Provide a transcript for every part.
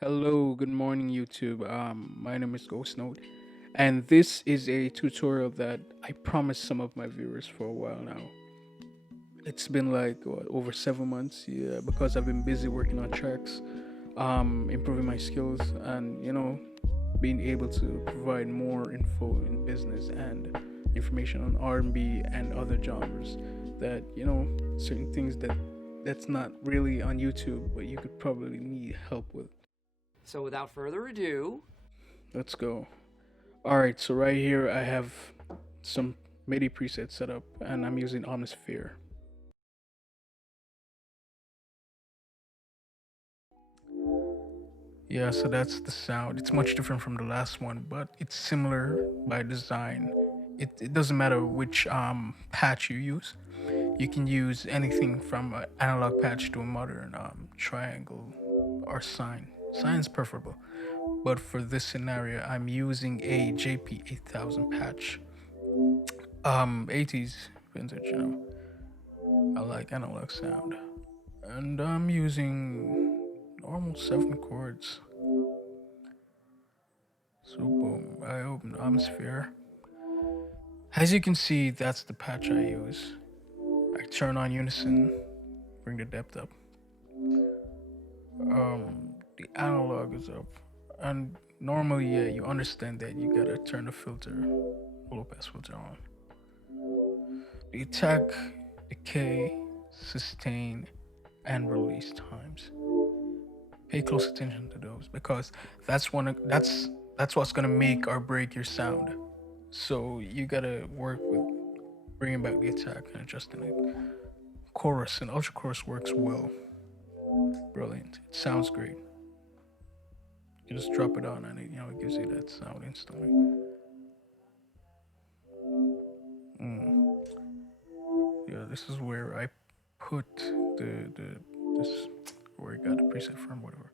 Hello, good morning, YouTube. My name is Ghost Note, and this is a tutorial that I promised some of my viewers for a while now. It's been like over 7 months, yeah, because I've been busy working on tracks, improving my skills, and being able to provide more info in business and information on R&B and other genres that certain things that's not really on YouTube, but you could probably need help with. So without further ado, Let's go. All right, so right here I have some MIDI presets set up, and I'm using Omnisphere. Yeah, so that's the sound. It's much different from the last one, but it's similar by design. It doesn't matter which patch you use. You can use anything from an analog patch to a modern triangle or sine. Sine's preferable, but for this scenario, I'm using a JP 8000 patch. 80s vintage, I like analog sound. And I'm using normal 7 chords. So boom, I open Omnisphere. As you can see, that's the patch I use. I turn on unison, bring the depth up. The analog is up. And normally, yeah, you understand that you gotta turn the filter, low pass filter on. The attack, decay, sustain, and release times. Pay close attention to those because that's what's gonna make or break your sound. So you gotta work with bringing back the attack and adjusting it. Chorus and ultra chorus works well. Brilliant. It sounds great. You just drop it on and it gives you that sound instantly. Mm. Yeah, this is where I put the this where I got the preset from, whatever.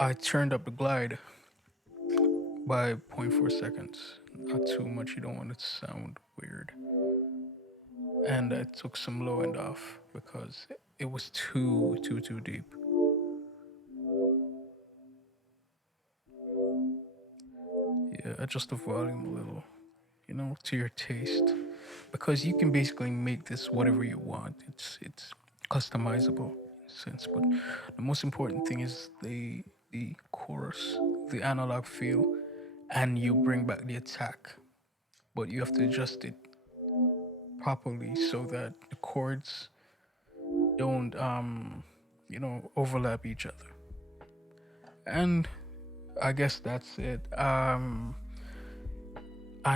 I turned up the glide by zero point 0.4 seconds. Not too much, you don't want it to sound weird. And I took some low end off because it was too deep. Yeah, adjust the volume a little, to your taste. Because you can basically make this whatever you want. It's customizable in a sense. But the most important thing is the chorus, the analog feel, and you bring back the attack. But you have to adjust it properly so that the chords don't overlap each other. And I guess that's it. I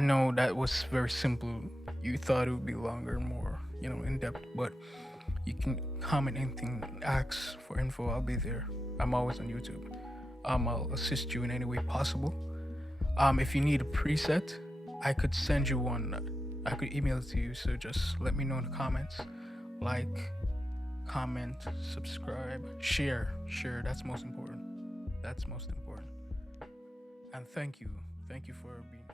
know that was very simple. You thought it would be longer, more in depth, but you can comment anything, ask for info. I'll be there. I'm always on YouTube. I'll assist you in any way possible. If you need a preset, I could send you one. I could email it to you. So just let me know in the comments. Like, comment, subscribe, share. That's most important. That's most important. And thank you for being